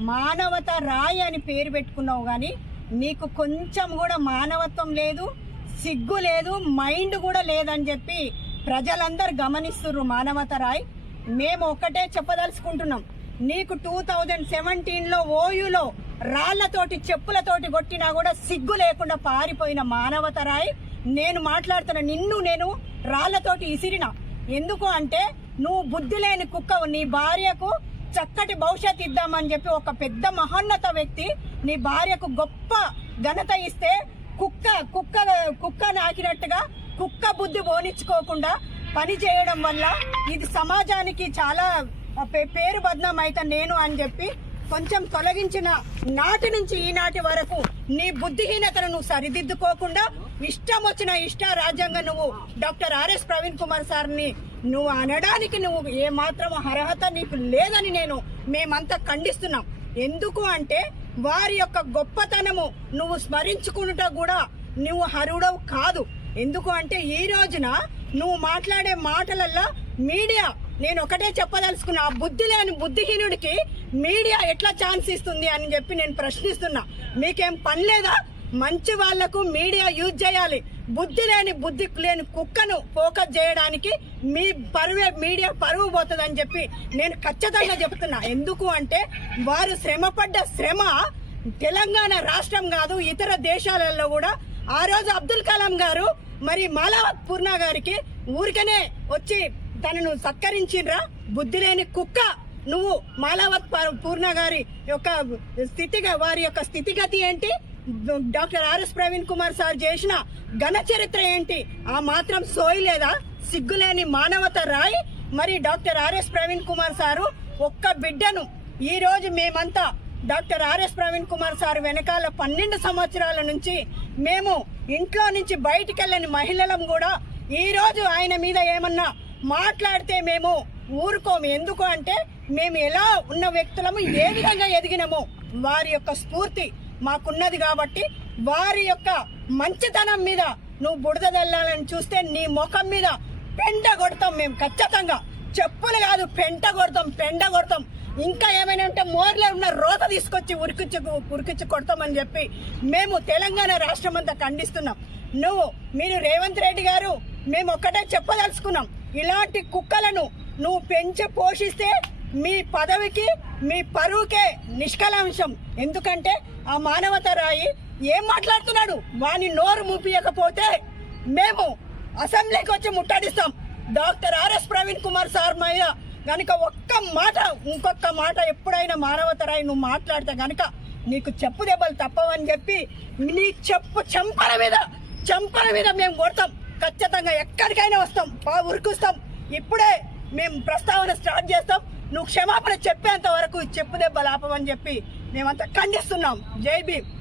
మానవత రాయి అని పేరు పెట్టుకున్నావు కానీ నీకు కొంచెం కూడా మానవత్వం లేదు సిగ్గు లేదు మైండ్ కూడా లేదని చెప్పి ప్రజలందరూ గమనిస్తున్నారు మానవత రాయ్. మేము ఒక్కటే చెప్పదలుచుకుంటున్నాం. నీకు టూ థౌజండ్ సెవెంటీన్లో ఓయూలో రాళ్ళతోటి చెప్పులతోటి కొట్టినా కూడా సిగ్గు లేకుండా పారిపోయిన మానవత రాయ్. నేను మాట్లాడుతున్న నిన్ను నేను రాళ్ళతోటి ఇసిరిన. ఎందుకు అంటే నువ్వు బుద్ధి లేని కుక్కవు. నీ భార్యకు చక్కటి భవిష్యత్ ఇద్దామని చెప్పి ఒక పెద్ద మహోన్నత వ్యక్తి నీ భార్యకు గొప్ప ఘనత ఇస్తే కుక్క కుక్క కుక్క నాకినట్టుగా కుక్క బుద్ధి పోనిచ్చుకోకుండా పని చేయడం వల్ల ఇది సమాజానికి చాలా పేరు బద్నాం అయితే నేను అని చెప్పి కొంచెం తొలగించిన నాటి నుంచి ఈనాటి వరకు నీ బుద్ధిహీనతను నువ్వు సరిదిద్దుకోకుండా ఇష్టం వచ్చిన ఇష్ట రాజ్యాంగం నువ్వు డాక్టర్ ఆర్ఎస్ ప్రవీణ్ కుమార్ సార్ని నువ్వు అనడానికి నువ్వు ఏ మాత్రం అర్హత నీకు లేదని నేను మేమంతా ఖండిస్తున్నాం. ఎందుకు అంటే వారి యొక్క గొప్పతనము నువ్వు స్మరించుకుంటా కూడా నువ్వు హరుడవు కాదు. ఎందుకు అంటే ఈ రోజున నువ్వు మాట్లాడే మాటలల్లో మీడియా నేను ఒకటే చెప్పదలుచుకున్నా ఆ బుద్ధి లేని బుద్ధిహీనుడికి మీడియా ఎట్లా ఛాన్స్ ఇస్తుంది అని చెప్పి నేను ప్రశ్నిస్తున్నా. మీకేం పని లేదా? మంచి వాళ్ళకు మీడియా యూజ్ చేయాలి. బుద్ధి లేని బుద్ధి లేని కుక్కను ఫోకస్ చేయడానికి మీ పరువే మీడియా పరువు పోతుందని చెప్పి నేను ఖచ్చితంగా చెప్తున్నా. ఎందుకు అంటే వారు శ్రమపడ్డ శ్రమ తెలంగాణ రాష్ట్రం కాదు ఇతర దేశాలలో కూడా. ఆ రోజు అబ్దుల్ కలాం గారు మరి మాలావత్ పూర్ణ గారికి ఊరికనే వచ్చి తనను సత్కరించిండ్రా బుద్ధి లేని కుక్క నువ్వు మాలావత్ పూర్ణ గారి యొక్క స్థితిగా వారి యొక్క స్థితిగతి ఏంటి? Doctor RS Praveen Kumar sir చేసిన ఘన చరిత్ర ఏంటి? ఆ మాత్రం సోయి లేదా? సిగ్గులేని మానవత రాయి. మరి doctor RS Praveen Kumar sir ఒక్క బిడ్డను ఈ రోజు మేమంతా doctor RS Praveen Kumar sir వెనకాల పన్నెండు సంవత్సరాల నుంచి మేము ఇంట్లో నుంచి బయటికి వెళ్ళని మహిళలం కూడా ఈ రోజు ఆయన మీద ఏమన్నా మాట్లాడితే మేము ఊరుకోము. ఎందుకు అంటే మేము ఎలా ఉన్న వ్యక్తులము ఏ విధంగా ఎదిగినము వారి యొక్క స్ఫూర్తి మాకున్నది కాబట్టి వారి యొక్క మంచితనం మీద నువ్వు బుడద తెల్లాలని చూస్తే నీ ముఖం మీద పెంట కొడతాం మేము ఖచ్చితంగా. చెప్పులు కాదు పెంట కొడతాం పెండ కొడతాం. ఇంకా ఏమైనా ఉంటే మోర్లో ఉన్న రోత తీసుకొచ్చి ఉరికిచ్చు ఉరికిచ్చి కొడతామని చెప్పి మేము తెలంగాణ రాష్ట్రం అంతా ఖండిస్తున్నాం. నువ్వు మీరు రేవంత్ రెడ్డి గారు మేము ఒక్కటే చెప్పదలుచుకున్నాం. ఇలాంటి కుక్కలను నువ్వు పెంచి పోషిస్తే మీ పదవికి మీ పరువుకే నిష్కలాంశం ఎందుకంటే ఆ మానవత రాయి ఏం మాట్లాడుతున్నాడు? వాని నోరు మూపియకపోతే మేము అసెంబ్లీకి వచ్చి ముట్టడిస్తాం. Doctor RS Praveen Kumar sir మీద కనుక ఒక్క మాట ఇంకొక మాట ఎప్పుడైనా మానవత రాయి నువ్వు మాట్లాడితే కనుక నీకు చెప్పు దెబ్బలు తప్పవని చెప్పి నీ చెప్పు చెంపల మీద చెంపల మీద మేము కొడతాం. ఖచ్చితంగా ఎక్కడికైనా వస్తాం బాగా ఉరికిస్తాం. ఇప్పుడే మేము ప్రస్తావన స్టార్ట్ చేస్తాం. నువ్వు క్షమాపణ చెప్పేంత వరకు చెప్పు దెబ్బలు చెప్పి మేమంతా ఖండిస్తున్నాం. జై భీమ్.